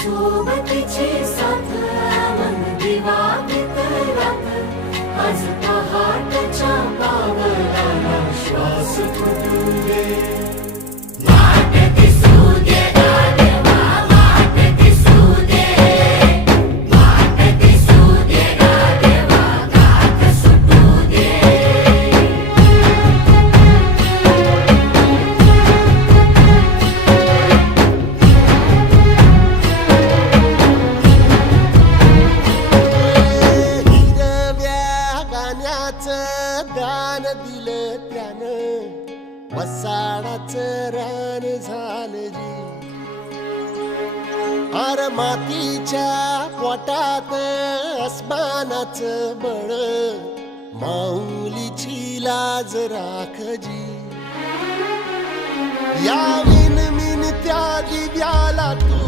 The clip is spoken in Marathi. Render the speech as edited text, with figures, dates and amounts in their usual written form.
सोबतीची साथ मन दिवाळीत रात आज पहाटच्या पावलाला श्वास फुटू दे वाट दिसू दे गाढवा वाट दिसू दे वाट दिसू दे गाढवा गाठ सुटू दे दान दिलं त्यानं वसाडाचं रान झालं जी अर मातीच्या पोटात अस्मानाचं बळ माऊलीची लाज राख जी या विनमिन त्या दिव्याला तू